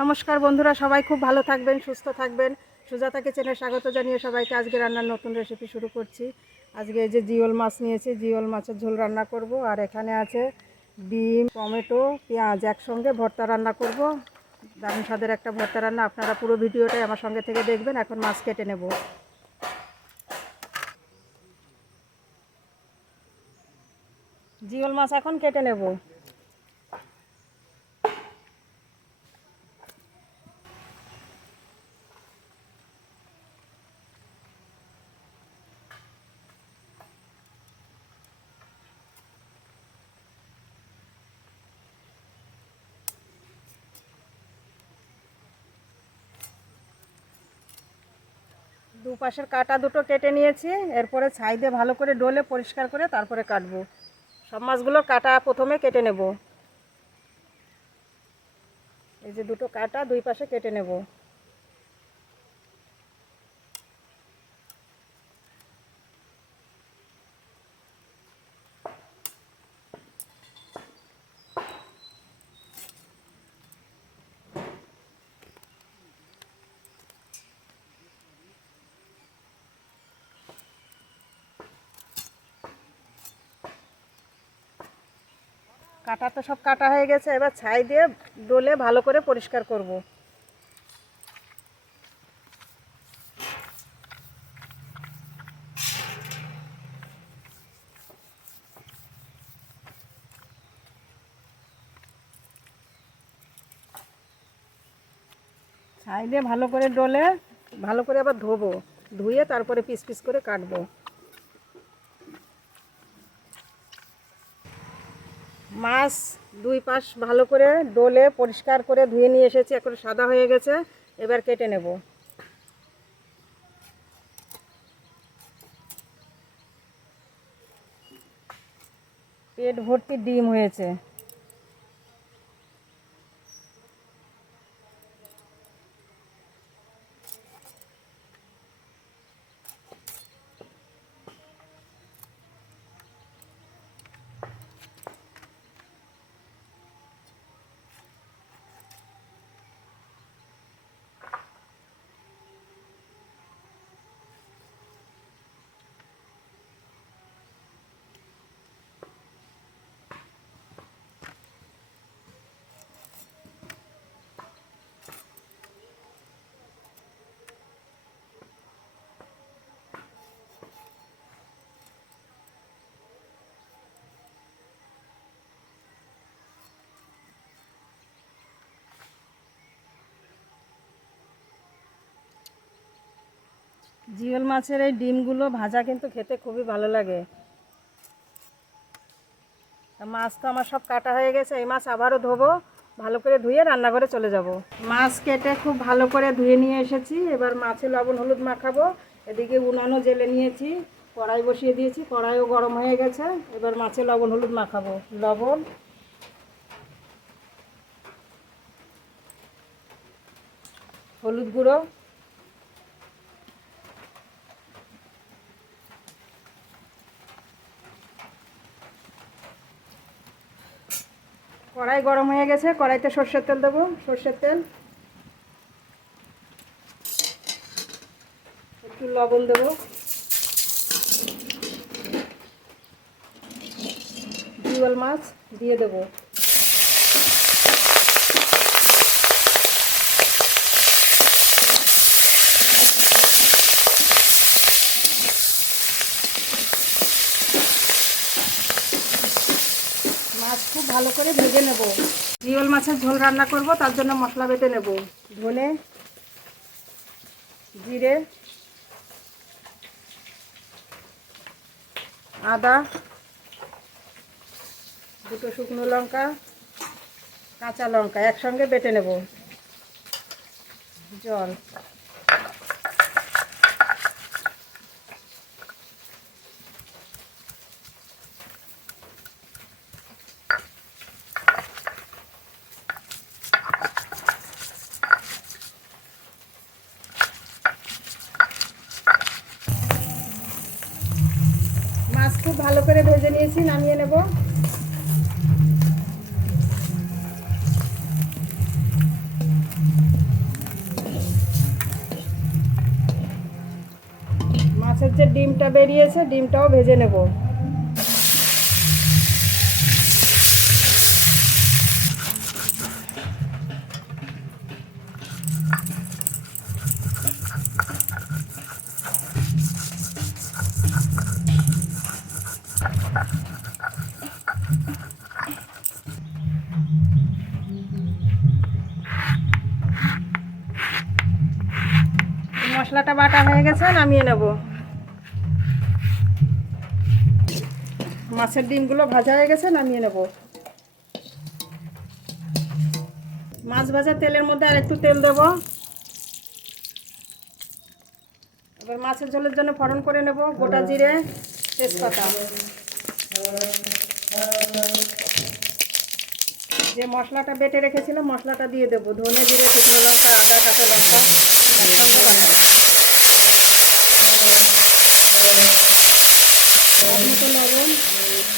নমস্কার বন্ধুরা, সবাই খুব ভালো থাকবেন, সুস্থ থাকবেন। সুজাতা কিচেনে স্বাগত জানিয়ে সবাইকে আজকে রান্নার নতুন রেসিপি শুরু করছি। আজকে এই যে জিওল মাছ নিয়েছি, জিওল মাছের ঝোল রান্না করব। আর এখানে আছে ডিম টমেটো, পেঁয়াজ একসঙ্গে ভর্তা রান্না করব। দারুণ স্বাদের একটা ভর্তা রান্না, আপনারা পুরো ভিডিওটাই আমার সঙ্গে থেকে দেখবেন, এখন মাছ কেটে নেব। জিওল মাছ এখন কেটে নেব। দুপাশের কাটা দুটো কেটে নিয়েছি, এরপরে ছাই দিয়ে ভালো করে ডোলে পরিষ্কার করে তারপরে কাটবো। সব মাছগুলোর কাটা প্রথমে কেটে নেব। এই যে দুটো কাটা দুই পাশে কেটে নেব। কাটা তো সব কাটা হয়ে গেছে, এবার ছাই দিয়ে ডলে ভালো করে পরিষ্কার করব। ছাই দিয়ে ভালো করে ডলে, ভালো করে আবার ধোবো, ধুয়ে তারপরে পিস পিস করে কাটবো। মাছ দুই পাশ ভালো করে ডোলে পরিষ্কার করে ধুয়ে নিয়ে এসেছি, এখন সাদা হয়ে গেছে, এবার কেটে নেব। পেট ভর্তি ডিম হয়েছে। জিওল মাছের এই ডিমগুলো ভাজা কিন্তু খেতে খুবই ভালো লাগে। মাছ তো আমার সব কাটা হয়ে গেছে, এই মাছ আবারও ধোবো, ভালো করে ধুয়ে রান্নাঘরে চলে যাব। মাছ কেটে খুব ভালো করে ধুয়ে নিয়ে এসেছি, এবার মাছে লবণ হলুদ মাখাবো, এদিকে উনানো জেলে নিয়েছি, কড়াই বসিয়ে দিয়েছি, কড়াইও গরম হয়ে গেছে, এবার মাছে লবণ হলুদ মাখাবো। লবণ। হলুদ গুঁড়ো। কড়াই গরম হয়ে গেছে, কড়াইতে সর্ষের তেল দেবো, সর্ষের তেল। একটু লবণ দেবো। জিওল মাছ দিয়ে দেবো মাছ খুব ভালো করে ভেজে নেব। জিওল মাছের ঝোল রান্না করব, তার জন্য মশলা বেটে নেব। ধনে, জিরে, আদা, দুটো শুকনো লঙ্কা, কাঁচা লঙ্কা একসঙ্গে বেটে নেব। জল। করে ভেজে নিয়েছি নামিয়ে নেব। মাছের যে ডিমটা বেরিয়েছে ডিমটাও ভেজে নেব। মশলাটা বাটা হয়ে গেছে, নামিয়ে নেব। মাছের ডিমগুলো ভাজা হয়ে গেছে, নামিয়ে নেব। মাছ ভাজা তেলের মধ্যে আর একটু তেল দেব। এবার মাছের ঝোলের জন্য ফড়ন করে নেব, গোটা জিরে, তেজপাতা। যে মশলাটা বেটে রেখেছিলাম, মশলাটা দিয়ে দেবো। ধনে জিরে শুকনো লঙ্কা, আদা, কাঁচা লঙ্কা।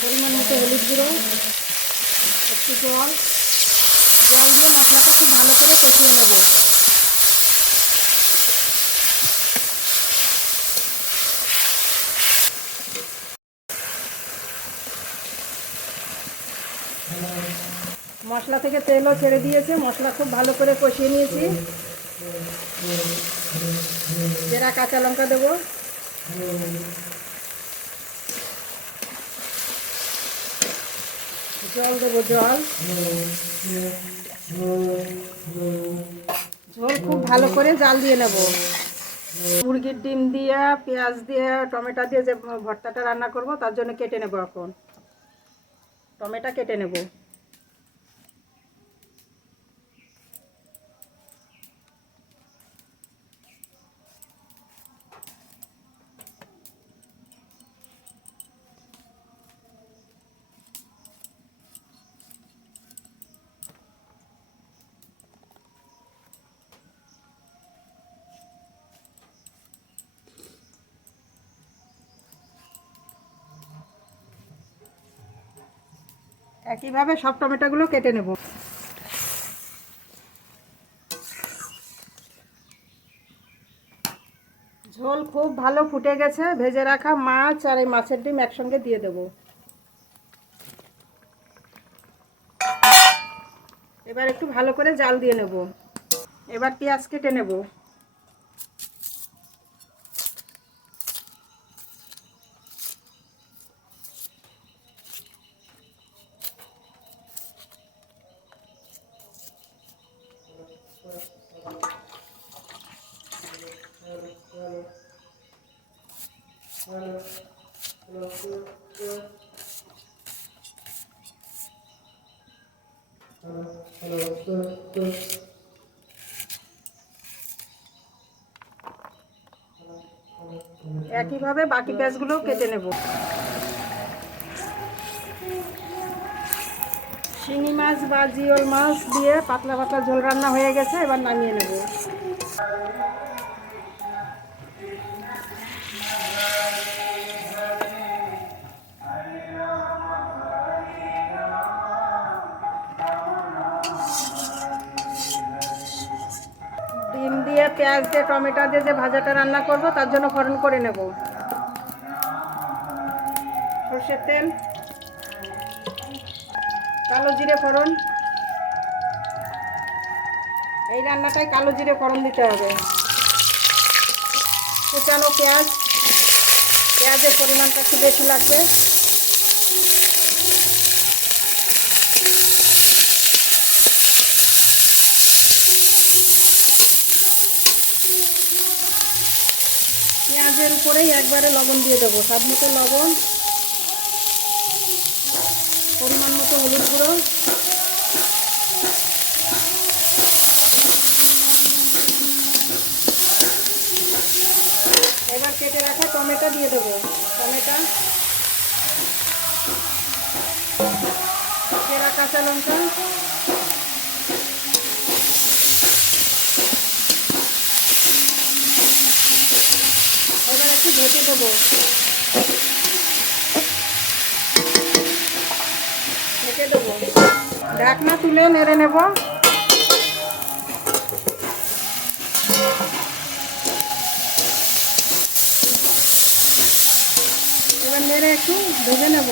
পরিমাণ মতো হলুদ গুঁড়ো জল জল দিয়ে মশলাটা খুব ভালো করে কষিয়ে নেব মশলা থেকে তেলও ছেড়ে দিয়েছে। মশলা খুব ভালো করে কষিয়ে নিয়েছি। জেরা কাঁচা লঙ্কা দেবো। জল দেবো, জল। ঝোল খুব ভালো করে জাল দিয়ে নেব। মুরগির ডিম দিয়ে, পেঁয়াজ দিয়ে, টমেটো দিয়ে যে ভর্তাটা রান্না করব, তার জন্য কেটে নেব এখন। টমেটো কেটে নেব। একইভাবে সব টমেটোগুলো কেটে নেব। ঝোল খুব ভালো ফুটে গেছে, ভেজে রাখা মাছ আর এই মাছের ডিম একসঙ্গে দিয়ে দেব। এবার একটু ভালো করে জাল দিয়ে নেব। এবার পেঁয়াজ কেটে নেব। একইভাবে বাকি পেঁয়াজগুলোও কেটে নেব। শিঙি মাছ বা জিওল মাছ দিয়ে পাতলা পাতলা ঝোল রান্না হয়ে গেছে, এবার নামিয়ে নেব। পেঁয়াজ দিয়ে, টমেটো দিয়ে যে ভাজাটা রান্না করব, তার জন্য ফোড়ন করে নেব। সর্ষের তেল, কালো জিরে ফোড়ন। এই রান্নাটায় কালো জিরে ফোড়ন দিতে হবে। কুচানো পেঁয়াজ, পেঁয়াজের পরিমাণটা একটু বেশি লাগবে। পেঁয়াজের উপরেই একবারে লবণ দিয়ে দেবো। স্বাদ মতো লবণ পরিমাণ মতো হলুদ গুঁড়ো এবার কেটে রাখা টমেটো দিয়ে দেবো টমেটো চেরা কাঁচা লঙ্কা এবার একটু ঢেকে দেবো। ঢেকে দেবো। ঢাকনা তুলে নেড়ে নেব। নেড়ে একটু ভেজে নেব।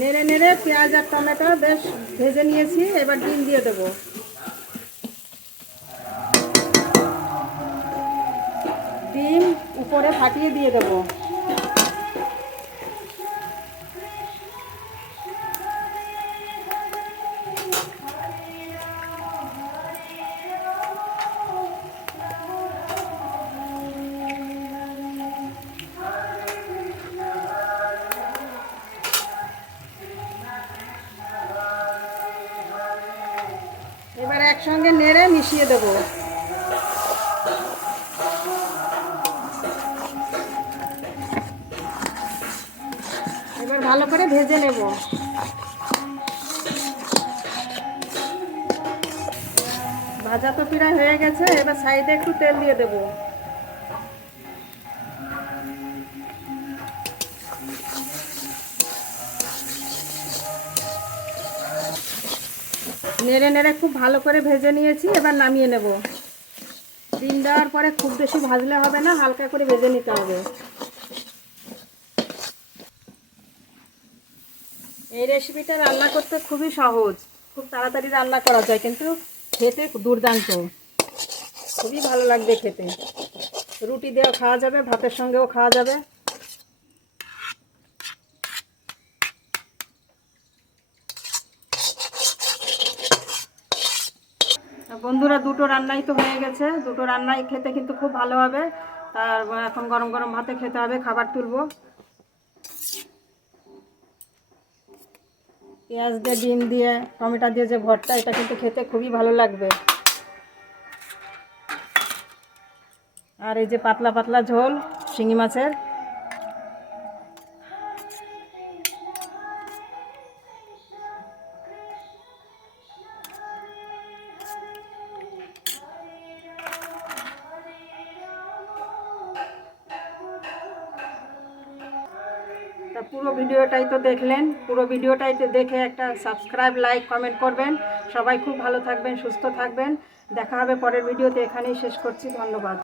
নেড়ে নেড়ে পেঁয়াজ আর টমেটো বেশ ভেজে নিয়েছি, এবার ডিম দিয়ে দেবো। ডিম উপরে ফাটিয়ে দিয়ে দেবো। এবার একসঙ্গে নেড়ে মিশিয়ে দেবো। ভেজে নেব। ভাজা তো প্রায় হয়ে গেছে, এবার সাইডে একটু তেল দিয়ে দেব। নেড়ে নেড়ে খুব ভালো করে ভেজে নিয়েছি, এবার নামিয়ে নেব। ডিম দেওয়ার পরে খুব বেশি ভাজলে হবে না, হালকা করে ভেজে নিতে হবে। এই রেসিপিটা রান্না করতে খুবই সহজ। খুব তাড়াতাড়ি রান্না করা যায়, কিন্তু খেতে দুর্দান্ত। খুবই ভালো লাগবে খেতে। রুটি দিয়েও খাওয়া যাবে, ভাতের সঙ্গেও খাওয়া যাবে। বন্ধুরা, দুটো রান্নাই তো হয়ে গেছে। দুটো রান্নাই খেতে কিন্তু খুব ভালো হবে। তার, এখন গরম গরম ভাতে খেতে হবে, খাবার তুলবো। পেঁয়াজ দিয়ে, ডিম দিয়ে, টমেটো দিয়ে যে ভর্তা, এটা কিন্তু খেতে খুবই ভালো লাগবে। আর এই যে পাতলা পাতলা ঝোল, শিঙি মাছের। পুরো ভিডিওটাই তো দেখলেন। পুরো ভিডিওটাই তো দেখে একটা সাবস্ক্রাইব লাইক কমেন্ট করবেন। সবাই খুব ভালো থাকবেন, সুস্থ থাকবেন। দেখা হবে পরের ভিডিওতে। এখানেই শেষ করছি। ধন্যবাদ।